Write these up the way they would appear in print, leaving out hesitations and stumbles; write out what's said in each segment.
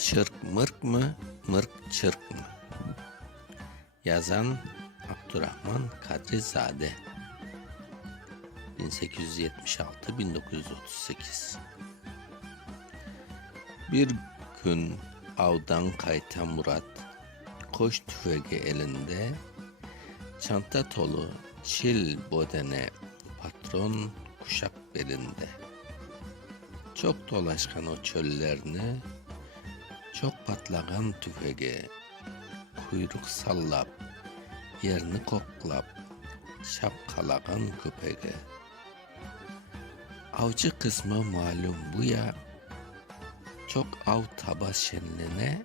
Çırk mırk mı, mırk çırk mı? Yazan Abdurrahman Kadrizade 1876-1938. Bir gün avdan kaytan Murat, koş tüfeği elinde, çanta dolu çil bodene, patron kuşak belinde. Çok dolaşkan o çöllerini, çok patlagan tüfeği, kuyruk sallap, yerini koklap, şapkalagan köpeği. Avcı kısmı malum bu ya, çok av taba şenline,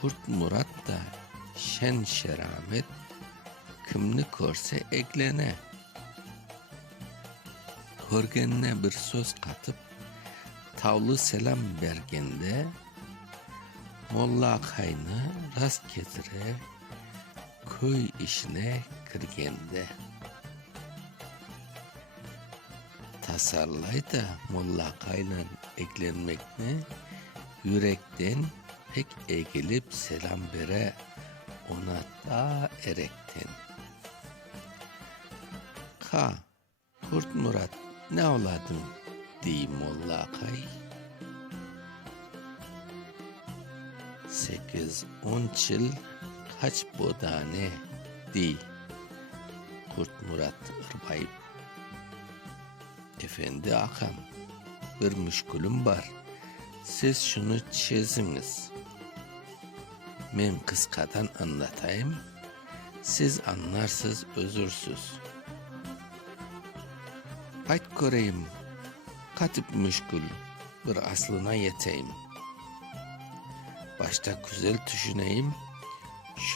Kurt Murat da şen şeramet, kimni körse eglene. Hörgenine bir söz katıp, tavlı selam bergende, molla kaynı rast getire, köy işine kirgende. Tasarlay da molla kaynan eklenmekni, yürekten pek eğilip selam bere, ona da erekten. Kurt Murat ne oladın diye molla kay. 8-10 yıl kaç bodane di Kurt Murat ırbayıp. Efendi akam, bir müşkülüm var, siz şunu çözünüz. Men kıskadan anlatayım, siz anlarsız özürsüz. Ayt göreyim, katip müşkül, bir aslına yeteyim. Başta güzel düşüneyim,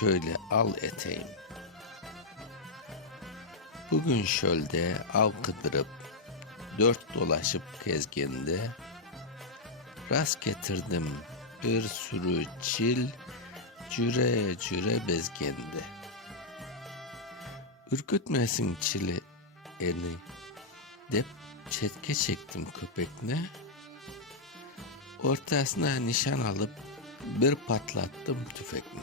şöyle al eteyim. Bugün şölde av kıdırıp, 4 dolaşıp gezgende, rast getirdim bir sürü çil, cüre cüre bezgende. Ürkütmesin çili eni, dep çetke çektim köpekne, ortasına nişan alıp bir patlattım tüfekne.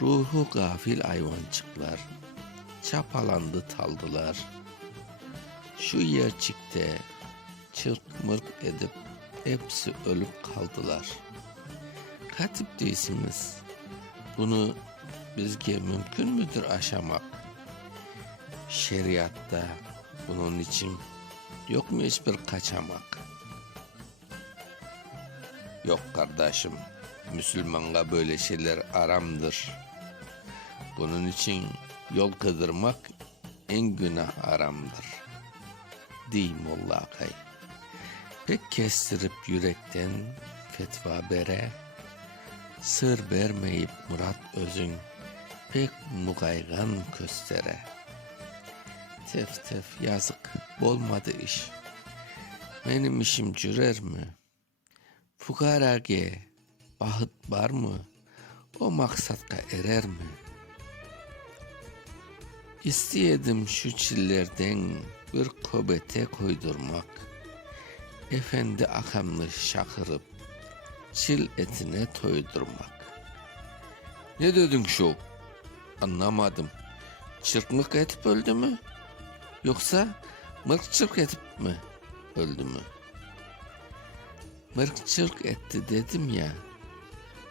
Ruhu gafil hayvancıklar çapalandı taldılar. Şu yerçikte çırk mırk edip hepsi ölüp kaldılar. Katip değilsiniz. Bunu bizge mümkün müdür aşamak? Şeriatta bunun için yok mu hiçbir kaçamak? Yok kardeşim, Müslümana böyle şeyler aramdır. Bunun için yol kıdırmak en günah aramdır. Dey molla kay. Pek kestirip yürekten fetva bere, sır vermeyip Murat özün pek mugaygan köstere. Tef yazık, olmadı iş. Benim işim cürer mi? Fukarage bahıt var mı? O maksatka erer mi? İsteyedim şu çillerden bir köbete koydurmak. Efendi akamlı şakırıp çil etine toydurmak. Ne dedin şu? Anlamadım. Çırpmık etip öldü mü? Yoksa mırk çırk etip mi öldü mü? Mırk çırk etti dedim ya.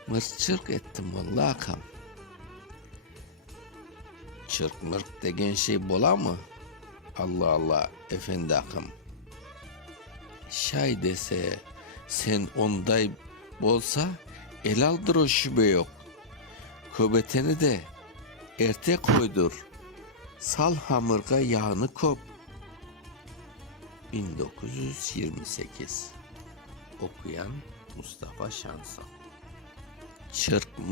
Mırk çırk ettim vallahi akam. Çırk mırk degen şey bola mı? Allah Allah efendi akam. Şay dese sen onday bolsa el aldır o şüphe yok. Köbeteni de erte koydur. Sal hamurga yağını kop. 1928. Okuyan Mustafa Şansal. Çırk mırk